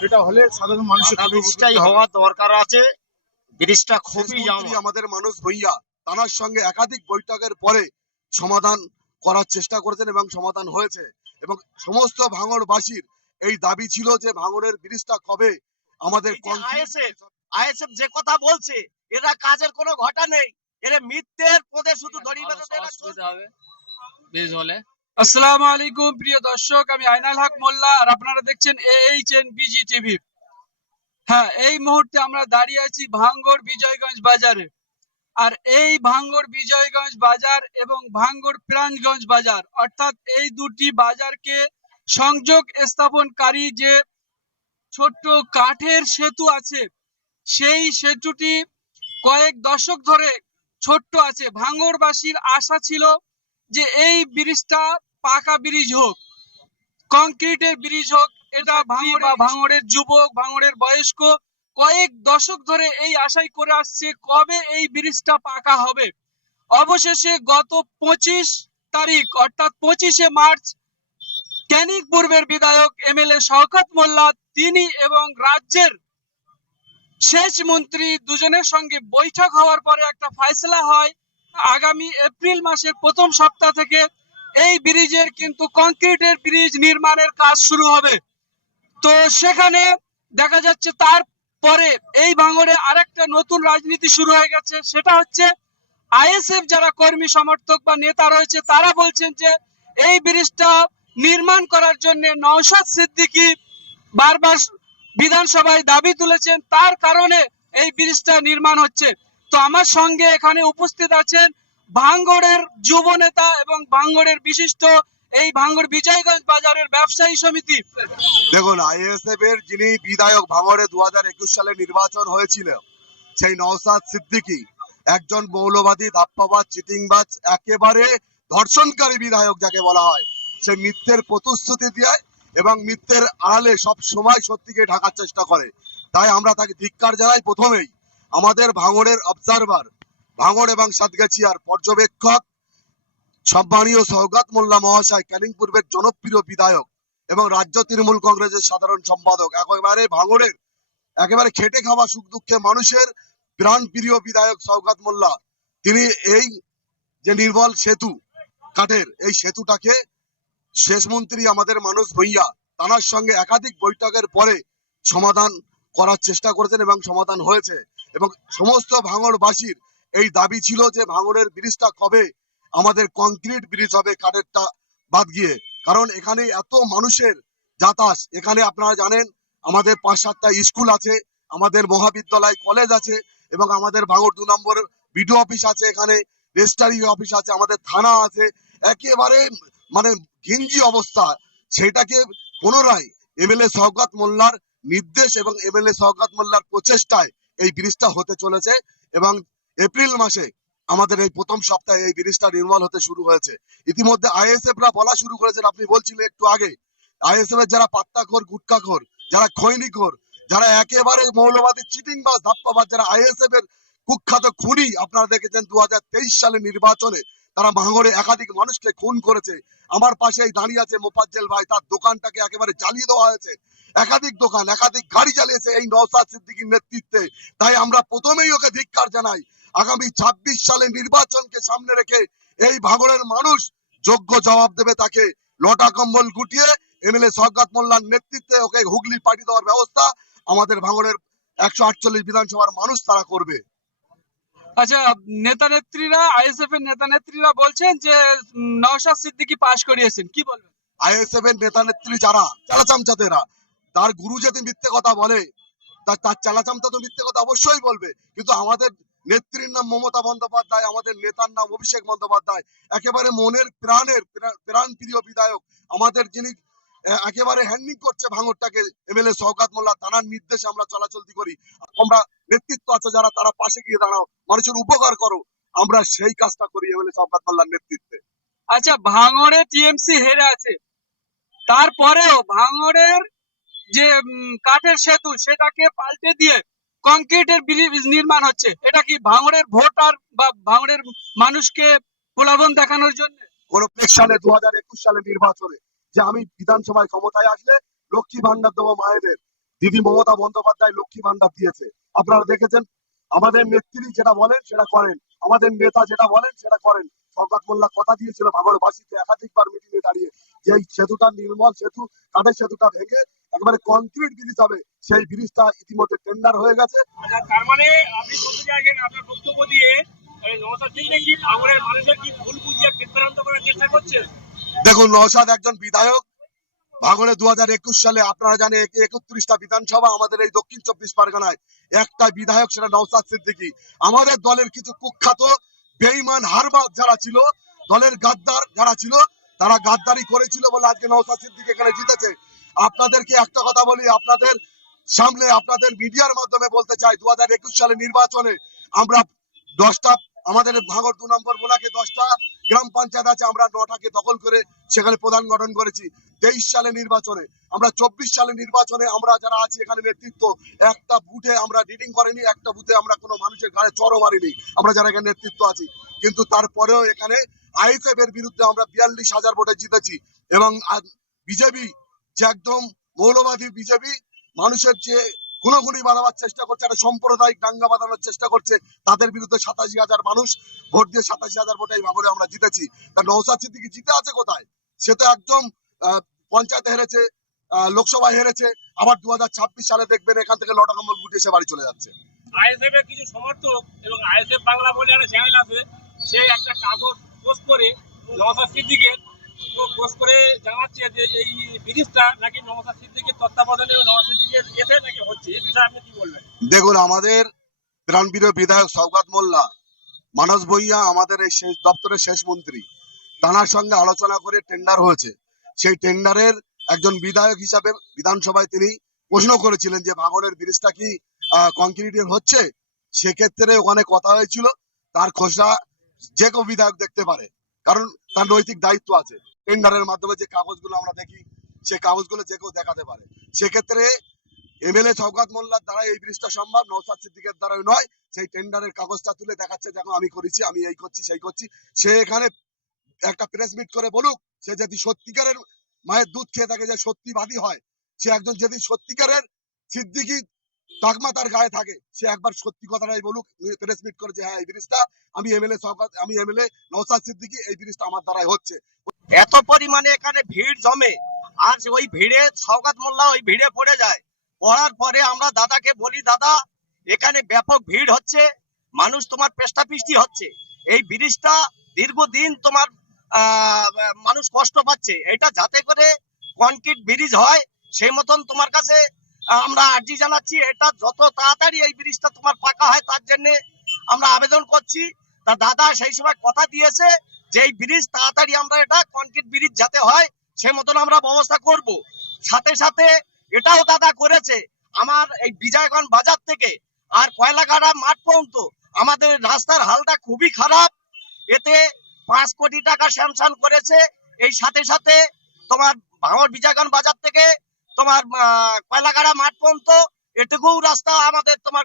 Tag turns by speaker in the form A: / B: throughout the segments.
A: সেটা হলে সাধারণ মানুষের
B: ব্রিজটাই হওয়া দরকার আছে। ব্রিজটা খুবই
C: আমাদের মানুষ ভইয়া তানার সঙ্গে একাধিক বৈঠকের পরে সমাধান করার চেষ্টা করেছেন এবং সমাধান হয়েছে। এবং সমস্ত ভাঙড়বাসীর এই দাবি ছিল যে ভাঙড়ের ব্রিজটা কবে আমাদের হবে।
B: আইএসএফ যে কথা বলছে এরা কাজের কোনো ঘটা নেই। এরা মিথ্যের পদে শুধু দড়ি বেঁধে দেওয়া চলছে।
D: বেশ হলে।
E: আসসালামু আলাইকুম, প্রিয় দর্শক। আমি আইনাল হক মোল্লা, আর আপনারা দেখছেন এইচ এন বিজি টিভি হ্যাঁ এই মুহূর্তে আমরা দাঁড়িয়ে আছি ভাঙ্গর বিজয়গঞ্জ বাজারে। আর এই ভাঙ্গর বিজয়গঞ্জ বাজার এবং ভাঙ্গর প্রাণগঞ্জ বাজার, অর্থাৎ এই দুটি বাজারকে সংযোগ স্থাপনকারী যে ছোট্ট কাঠের সেতু আছে, সেই সেতুটি কয়েক দশক ধরে ছোট্ট আছে। ভাঙ্গরবাসীর আশা ছিল যে এই ব্রিজটা পাকা ব্রিজ হোক কংক্রিটের ব্রিজ হোক এটা ভাঙড়ের যুবক ভাঙড়ের বয়স্ক কয়েক দশক ধরে এই আশাই করে আসছে কবে এই ব্রিজটা পাকা হবে। অবশেষে গত পঁচিশ তারিখ অর্থাৎ পঁচিশে মার্চ ক্যানিক পূর্বের বিধায়ক এমএলএ শওকত মোল্লা তিনি এবং রাজ্যের শেষ মন্ত্রী দুজনের সঙ্গে বৈঠক হওয়ার পরে একটা ফয়সলা হয়। আগামী এপ্রিল মাসের প্রথম সপ্তাহ থেকে এই ব্রিজের কিন্তু কংক্রিটের ব্রিজ নির্মাণের কাজ শুরু হবে। তো সেখানে দেখা যাচ্ছে তারপরে এই ভাঙড়ে আরেকটা নতুন রাজনীতি শুরু হয়ে গেছে। সেটা হচ্ছে আইএসএফ যারা কর্মী, সমর্থক বা নেতা রয়েছে, তারা বলছেন যে এই ব্রিজটা নির্মাণ করার জন্য নওশাদ সিদ্দিকী বারবার বিধানসভায় দাবি তুলেছেন। তার কারণে এই ব্রিজটা নির্মাণ হচ্ছে। তো আমার সঙ্গে এখানে উপস্থিত আছেন ভাঙ্গড়ের যুব নেতা এবং ভাঙ্গড়ের বিশিষ্ট এই ভাঙ্গড় বিজয়গঞ্জ বাজারের ব্যবসায়ী সমিতি।
C: দেখুন, আইএসএফ এর যিনি বিধায়ক ভাঙড়ে দু সালে নির্বাচন হয়েছিল, সেই নওসাদ সিদ্দিকী, একজন মৌলবাদী, ধাপ্পাবাজ, চিটিংবাজ, একেবারে ধর্ষণকারী বিধায়ক যাকে বলা হয়, সে মিথ্যের প্রতিশ্রুতি দেয় এবং মিথ্যের আড়ালে সব সময় সত্যিকে ঢাকার চেষ্টা করে। তাই আমরা তাকে ধিক্কার জানাই প্রথমেই। আমাদের ভাঙড়ের অবজারভার ভাঙড় এবং সাতগাছিয়ার পর্যবেক্ষক সম্মানীয় সৌগাত মোল্লা মহাশয় ক্যানিং জনপ্রিয় বিধায়ক এবং রাজ্য তৃণমূল কংগ্রেসের সাধারণ সম্পাদক। একেবারে ভাঙড়ের, একেবারে খেটে খাওয়া সুখ দুঃখে মানুষের প্রাণ প্রিয় বিধায়ক সৌগাত মোল্লা। তিনি এই যে নির্মল সেতু কাঠের, এই সেতুটাকে শেষ মন্ত্রী আমাদের মানুষ ভইয়া তানার সঙ্গে একাধিক বৈঠকের পরে সমাধান করার চেষ্টা করেছেন এবং সমাধান হয়েছে। এবং সমস্ত ভাঙড়বাসীর এই দাবি ছিল যে ভাঙড়ের ব্রিজটা কবে আমাদের কংক্রিট ব্রিজ হবে কাঠেরটা বাদ গিয়ে। কারণ এখানে এত মানুষের যাতায়াত। এখানে আপনারা জানেন, আমাদের পাঁচ সাতটা স্কুল আছে, আমাদের মহাবিদ্যালয়, কলেজ আছে, এবং আমাদের ভাঙড় দু নম্বর বিডিও অফিস আছে এখানে, রেজিস্ট্রারি অফিস আছে, আমাদের থানা আছে। একেবারে মানে ঘিঞ্জি অবস্থা। সেটাকে পুনরায় এমএলএ শওকত মোল্লার নির্দেশ এবং এমএলএ শওকত মোল্লার প্রচেষ্টায় এই ব্রিজটা হতে চলেছে এবং এপ্রিল মাসে আমাদের এই প্রথম সপ্তাহে এই ব্রিজটা নির্মাণ হতে শুরু হয়েছে। ইতিমধ্যে আইএসএফ রা বলা শুরু করেছেন আপনি বলছিলেন একটু আগে আইএসএফ এর যারা পাত্তাখোর, গুটকাখোর, যারা খৈনিখোর, যারা একেবারে মৌলবাদী চিটিং বাস ধাপ্পাবাজ, যারা আইএসএফ এর কুখ্যাত খুনি, আপনারা দেখেছেন দু সালে নির্বাচনে তারা ভাঙড়ে একাধিক মানুষকে খুন করেছে। আমার পাশেই দাঁড়িয়ে আছে মোফাজ্জেল ভাই, তার দোকানটাকে একেবারে জ্বালিয়ে দেওয়া হয়েছে। একাধিক দোকান, একাধিক গাড়ি জ্বালিয়েছে এই নওসাদ সিদ্দিকীর নেতৃত্বে। তাই আমরা প্রথমেই ওকে ধিক্কার জানাই আগামী ছাব্বিশ সালে নির্বাচনকে সামনে রেখে এই ভাঙড়ের মানুষ যোগ্য জবাব দেবে তাকে। লটা কম্বল গুটিয়ে এমএলএ সজ্ঞাত মোল্লার নেতৃত্বে ওকে হুগলি পাঠিয়ে দেওয়ার ব্যবস্থা আমাদের ভাঙড়ের একশো আটচল্লিশ বিধানসভার মানুষ তারা করবে।
E: আচ্ছা নেতা নেত্রীরা আইএসএফ এর নেতা নেত্রীরা বলছেন যে নওশাদ সিদ্দিকী পাশ করিয়েছেন। কি বলবেন?
C: আইএসএফ এর নেতা নেত্রী যারা চালাচামচাতেরা তার গুরু যদি মিথ্যে কথা বলে তার তার চালাচামচা তো মিথ্যে কথা অবশ্যই বলবে। কিন্তু আমাদের নেত্রীর নাম মমতা বন্দ্যোপাধ্যায়, আমাদের নেতার নাম অভিষেক বন্দ্যোপাধ্যায়। একেবারে মনের, প্রাণের প্রাণ প্রিয় বিধায়ক। আমাদের যিনি একেবারে হ্যান্ডিং করছে ভাঙরটাকে এমএলএ শওকাত মোল্লা, তানার নির্দেশে আমরা চলাচলতি করি। আমরা নেতৃত্ব আছে যারা, তারা পাশে গিয়ে দাঁড়াও। মানুষের উপকার করো। আমরা সেই কাজটা করি এমএলএ শওকাত মোল্লার নেতৃত্বে।
E: আচ্ছা ভাঙড়ে টিএমসি হেরে আছে। তারপরেও ভাঙড়ের যে কাঠের সেতু, সেটাকে পাল্টে দিয়ে কংক্রিটের ব্রিজ নির্মাণ হচ্ছে। এটা কি ভাঙড়ের ভোটার বা ভাঙড়ের মানুষকে প্রলোভন দেখানোর জন্য?
C: কোন সালে দু হাজার একুশ সালে নির্বাচনে যে আমি বিধানসভায় ক্ষমতায় আসলে লক্ষ্মী ভান্ডার দেবো মায়েদের। দিদি মমতা বন্দ্যোপাধ্যায় লক্ষ্মী ভান্ডার দিয়েছে। আপনারা দেখেছেন আমাদের নেত্রী যেটা বলেন সেটা করেন। আমাদের নেতা যেটা বলেন সেটা করেন। শওকত মোল্লা কথা দিয়েছিল ভাগরবাসীতে একাধিকবার মিটিংয়ে দাঁড়িয়ে। যে এই সেতুটা নির্মল সেতু কাঠের সেতুটা ভেঙে একেবারে কংক্রিট ব্রিজ হবে সেই ব্রিজটা ইতিমধ্যে টেন্ডার হয়ে গেছে।
A: আচ্ছা, তার মানে আপনি বলতে চাইছেন আপনার বক্তব্য দিয়ে
C: দেখুন নওশাদ একজন বিধায়ক ভাগড়ে দু হাজার একুশ সালে আপনারা জানেন একত্রিশটা বিধানসভা আমাদের এই দক্ষিণ চব্বিশ পরগনায়। একটা বিধায়ক সেটা নওশাদ সিদ্দিকী। আমাদের দলের কিছু কুখ্যাত বেইমান হারবাদ যারা ছিল, দলের গাদ্দার যারা ছিল, তারা গাদ্দারি করেছিল বলে আজকে নওশাদ সিদ্দিকী এখানে জিতেছে। আপনাদেরকে একটা কথা বলি, আপনাদের সামনে আপনাদের মিডিয়ার মাধ্যমে বলতে চাই দু হাজার একুশ সালে নির্বাচনে আমরা দশটা, আমাদের ভাঙড় দু নম্বর বোলাকে দশটা গ্রাম পঞ্চায়েত আছে, আমরা নটাকে দখল করে সেখানে প্রধান গঠন করেছি। তেইশ সালে নির্বাচনে, আমরা চব্বিশ সালে নির্বাচনে আমরা যারা আছি এখানে নেতৃত্ব, একটা বুথে আমরা রিডিং করিনি, একটা বুথে আমরা কোনো মানুষের গায়ে চড়ও মারিনি, আমরা যারা এখানে নেতৃত্ব আছি। কিন্তু তারপরেও এখানে আইএসএফ এর বিরুদ্ধে আমরা বিয়াল্লিশ হাজার ভোটে জিতেছি এবং বিজেপি যে একদম মৌলবাদী বিজেপি, মানুষের যে গুণগুণি বাড়াবার চেষ্টা করছে, একটা সাম্প্রদায়িক দাঙ্গা বাঁধানোর চেষ্টা করছে, তাদের বিরুদ্ধে সাতাশি হাজার মানুষ ভোট দিয়ে সাতাশি হাজার ভোটে এই আমরা জিতেছি। তা নৌসাদ সিদ্দিকি জিতে আছে কোথায়? সে তো একদম পঞ্চায়েতে হেরেছে আহ, লোকসভায় হেরেছে আবার দু সালে দেখবেন এখান থেকে লটা কম্বল গুটিয়ে সে বাড়ি চলে যাচ্ছে।
A: আইএসএফ এর কিছু সমর্থক এবং আইএসএফ বাংলা বলে একটা চ্যানেল আছে সে একটা কাগজ পোস্ট করে সিদ্দিকের পোস্ট করে জানাচ্ছে যে এই ব্রিজটা নাকি নওশাদ সিদ্দিকের তত্ত্বাবধানে নওশাদ সিদ্দিকের এতে নাকি হচ্ছে এই বিষয়ে আপনি কি বলবেন?
C: দেখুন আমাদের প্রাণপ্রিয় বিধায়ক সৌগাত মোল্লা মানস ভইয়া আমাদের এই শেষ দপ্তরের শেষ মন্ত্রী তানার সঙ্গে আলোচনা করে টেন্ডার হয়েছে। সেই টেন্ডারের একজন বিধায়ক হিসাবে বিধানসভায় তিনি প্রশ্ন করেছিলেন যে, ভাঙনের ব্রিজটা কি কংক্রিটের হচ্ছে? সেক্ষেত্রে ওখানে কথা হয়েছিল, তার খোসা যে কেউ বিধায়ক দেখতে পারে, কারণ তার নৈতিক দায়িত্ব আছে। টেন্ডারের মাধ্যমে যে কাগজগুলো আমরা দেখি, সেই কাগজগুলো যে কেউ দেখাতে পারে। সেক্ষেত্রে এমএলএ শওকাত মোল্লার দ্বারা এই ব্রিজটা সম্ভব নৌসাদ সিদ্দিকের দ্বারা নয়। সেই টেন্ডারের কাগজটা তুলে দেখাচ্ছে, দেখো, আমি করেছি, আমি এই করছি, সেই করছি। সে এখানে একটা প্রেস মিট করে বলুক, সে যদি সত্যিকারের মায়ের দুধ খেয়ে থাকে, যে সত্যিবাদী হয়, সে একজন যদি সত্যিকারের সিদ্দিকি তাকমা তার গায়ে থাকে, সে একবার সত্যি কথাটাই বলুক প্রেস মিট করে যে হ্যাঁ এই ব্রিজটা আমি এমএলএ শওকাত আমি এমএলএ নৌসাদ সিদ্দিকি, এই ব্রিজটা আমার দ্বারাই হচ্ছে।
B: এত পরিমাণে এখানে ভিড় জমে আর ওই ভিড়ে সৌগাত মোল্লা ওই ভিড়ে পড়ে যায়। পড়ার পরে আমরা দাদাকে বলি, দাদা, এখানে ব্যাপক ভিড় হচ্ছে, মানুষ তোমার পেষ্টাপিষ্টি হচ্ছে। এই ব্রিজটা দীর্ঘদিন তোমার মানুষ কষ্ট পাচ্ছে। এটা যাতে করে কনক্রিট ব্রিজ হয়, সেই মতন তোমার কাছে আমরা আর্জি জানাচ্ছি। এটা যত তাড়াতাড়ি এই ব্রিজটা তোমার পাকা হয়, তার জন্য আমরা আবেদন করছি। তা দাদা সেই সময় কথা দিয়েছে যে, এই ব্রিজ তাড়াতাড়ি আমরা এটা কনক্রিট ব্রিজ যাতে হয় সে মতন আমরা ব্যবস্থা করব। সাথে সাথে এটাও দাদা করেছে। আমার এই বিজয়গঞ্জ বাজার থেকে আর কয়লাগাড়া মাঠ পর্যন্ত আমাদের রাস্তার হালটা খুবই খারাপ। এতে পাঁচ কোটি টাকা স্যাংশন করেছে। এই সাথে সাথে তোমার ভাঙর বিজয়গঞ্জ বাজার থেকে তোমার কয়লাগাড়া মাঠ পর্যন্ত এটুকু রাস্তা আমাদের তোমার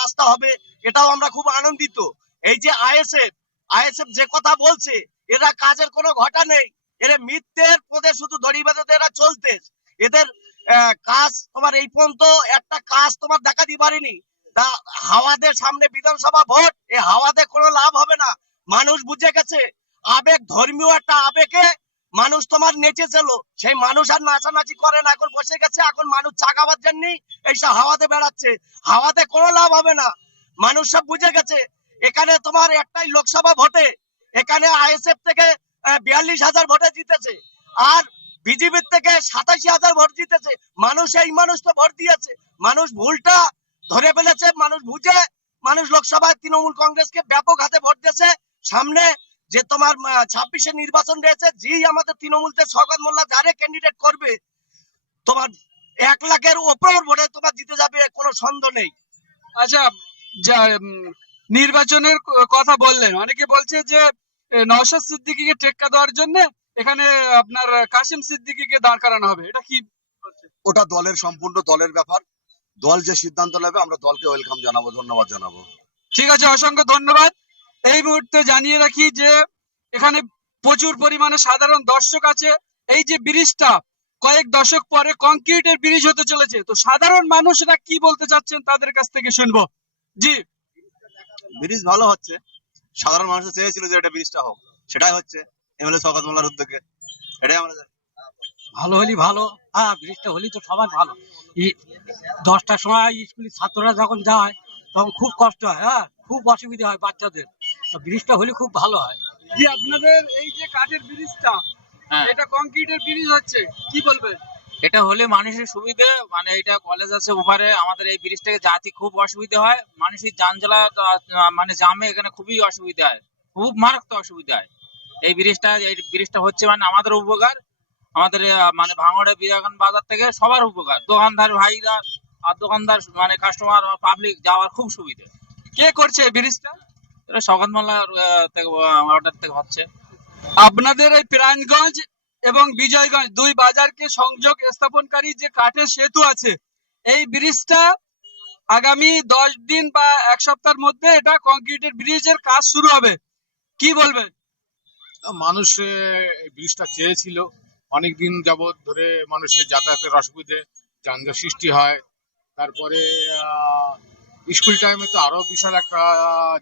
B: রাস্তা হবে। এটাও আমরা খুব আনন্দিত। এই যে আইএসএফ আইএসএফ যে কথা বলছে, এরা কাজের কোনো ঘটা নেই। এরা মিথ্যের পদে শুধু দড়ি বেঁধে এরা চলতে এদের কাজ তোমার এই পর্যন্ত একটা কাজ তোমার দেখা দিতে পারেনি। তা হাওয়াদের সামনে বিধানসভা ভোট, এই হাওয়াতে কোনো লাভ হবে না। মানুষ বুঝে গেছে, আবেগ ধর্মীয় একটা আবেগে মানুষ তোমার নেচেছিল সেই মানুষ আর নাচানাচি করে না, এখন বসে গেছে, এখন মানুষ চাকাবার জন্য এইসব হাওয়াতে বেড়াচ্ছে। হাওয়াতে কোনো লাভ হবে না। মানুষ সব বুঝে গেছে, এখানে তোমার একটাই লোকসভা ভোটে, এখানে আইএসএফ থেকে বিয়াল্লিশ হাজার ভোটে জিতেছে, আর বিজেপির থেকে সাতাশি হাজার ভোট জিতেছে। মানুষ এই মানুষ তো ভোট দিয়েছে। মানুষ ভুলটা ধরে ফেলেছে, মানুষ বুঝে, মানুষ লোকসভায় তৃণমূল কংগ্রেসকে ব্যাপক হাতে ভোট দিয়েছে। সামনে যে তোমার ছাব্বিশে নির্বাচন রয়েছে যেই আমাদের তৃণমূলতে শওকত মোল্লা যারে ক্যান্ডিডেট করবে তোমার এক লাখের ওপর ভোটে তোমার জিতে যাবে কোনো সন্দেহ নেই।
E: আচ্ছা নির্বাচনের কথা বললেন। অনেকে বলছে যে নওশাদ সিদ্দিকীকে টেক্কা দেওয়ার জন্য এখানে আপনার কাসিম সিদ্দিকীকে দাঁড় করানো হবে। এটা কি
C: ওটা দলের সম্পূর্ণ দলের ব্যাপার। দল যে সিদ্ধান্ত নেবে আমরা দলকে ওয়েলকাম জানাব ধন্যবাদ জানাব।
E: ঠিক আছে অসংখ্য ধন্যবাদ। এই মুহূর্তে জানিয়ে রাখি যে এখানে প্রচুর পরিমাণে সাধারণ দর্শক আছে। এই যে ব্রিজটা কয়েক দশক পরে কংক্রিটের ব্রিজ হতে চলেছে। তো সাধারণ মানুষরা কি বলতে চাচ্ছেন তাদের কাছ থেকে শুনব। জি।
F: ব্রিজ ভালো হচ্ছে। সাধারণ মানুষ চেয়েছিল যে এটা ব্রিজটা হোক। সেটাই হচ্ছে এমএলএ শওকত মোল্লার উদ্যোগে। এটাই আমরা
G: ভালো হলি ভালো। হ্যাঁ ব্রিজটা হলি তো সবার ভালো। দশটার সময় স্কুলের ছাত্ররা যখন যায় তখন খুব কষ্ট হয়। হ্যাঁ খুব অসুবিধা হয় বাচ্চাদের। ব্রিজটা হলে খুব ভালো হয়।
E: জি আপনাদের এই যে কাঠের ব্রিজটা
D: হ্যাঁ।
E: এটা কংক্রিটের ব্রিজ হচ্ছে কি বলবেন?
D: এটা হলে মানুষের সুবিধে মানে এটা কলেজ আছে ওপারে আমাদের এই ব্রিজ থেকে যাতে খুব অসুবিধা হয় মানুষের যান চলা মানে জামে এখানে খুবই অসুবিধা হয় খুব মারাত্মক অসুবিধা হয়। এই ব্রিজটা এই ব্রিজটা হচ্ছে মানে আমাদের উপকার আমাদের মানে ভাঙড়ে বিরাগান বাজার থেকে সবার উপকার। দোকানদার ভাইরা আর দোকানদার মানে কাস্টমার পাবলিক যাওয়ার খুব সুবিধা।
E: কে করছে এই ব্রিজটা?
D: এটা থেকে অর্ডার থেকে হচ্ছে।
E: আপনাদের এই প্রাণগঞ্জ এবং বিজয়গঞ্জ দুই বাজারকে সংযোগ স্থাপনকারী যে কাঠের সেতু আছে, এই ব্রিজটা আগামী দশ দিন বা এক সপ্তাহের মধ্যে এটা কংক্রিটের ব্রিজের কাজ শুরু হবে। কি বলবেন?
H: মানুষ ব্রিজটা চেয়েছিল। অনেক দিন যাবৎ ধরে মানুষের যাতায়াতের অসুবিধে, যানজট সৃষ্টি হয়। তারপরে স্কুল টাইমে তো আরও বিশাল একটা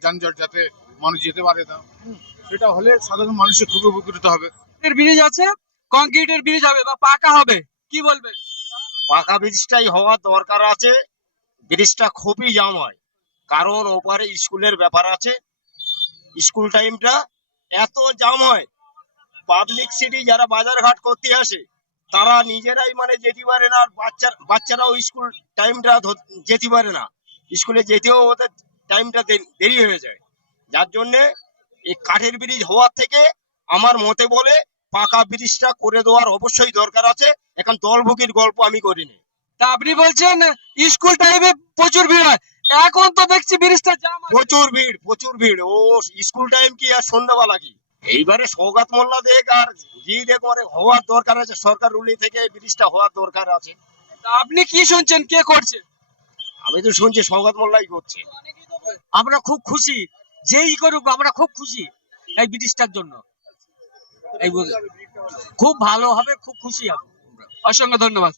H: যানজট যাতে মানুষ যেতে পারে না সেটা হলে সাধারণ মানুষের খুবই উপকৃত হবে।
E: এর ব্রিজ আছে? কংক্রিটের ব্রিজ হবে বা পাকা হবে? কি বলবে?
F: পাকা ব্রিজটাই হওয়ার দরকার আছে। ব্রিজটা খুবই জাম হয়। কারণ ওপারে স্কুলের ব্যাপার আছে। স্কুল টাইমটা এত জাম হয়। পাবলিক সিটি যারা বাজার ঘাট করতে আসে তারা নিজেরাই মানে যেতে পারে না আর বাচ্চা বাচ্চারাও স্কুল টাইমটা যেতে পারে না। স্কুলে যেতেও ওদের টাইমটা দেরি হয়ে যায়। যার জন্যে এই কাঠের ব্রিজ হওয়ার থেকে আমার মতে বলে পাকা ব্রিজটা করে দেওয়ার অবশ্যই দরকার আছে। এখন দলভুকির গল্প আমি করিনি।
E: তা আপনি বলছেন স্কুল টাইমে প্রচুর ভিড় হয়। এখন তো দেখছি ব্রিজটা জাম
F: প্রচুর ভিড় প্রচুর ভিড়। ও স্কুল টাইম কি আর সন্ধ্যাবেলা কি? এইবারে সৌগাত মোল্লা দেখ আর জি দেখ হওয়ার দরকার আছে। সরকার রুলি থেকে ব্রিজটা হওয়ার দরকার আছে।
E: তা আপনি কি শুনছেন? কে করছে?
F: আমি তো শুনছি সৌগত মোল্লাই করছে।
G: আমরা খুব খুশি, যেই করুক আমরা খুব খুশি এই ব্রিটিশটার জন্য। এই খুব ভালো হবে, খুব খুশি হবে।
E: অসংখ্য ধন্যবাদ।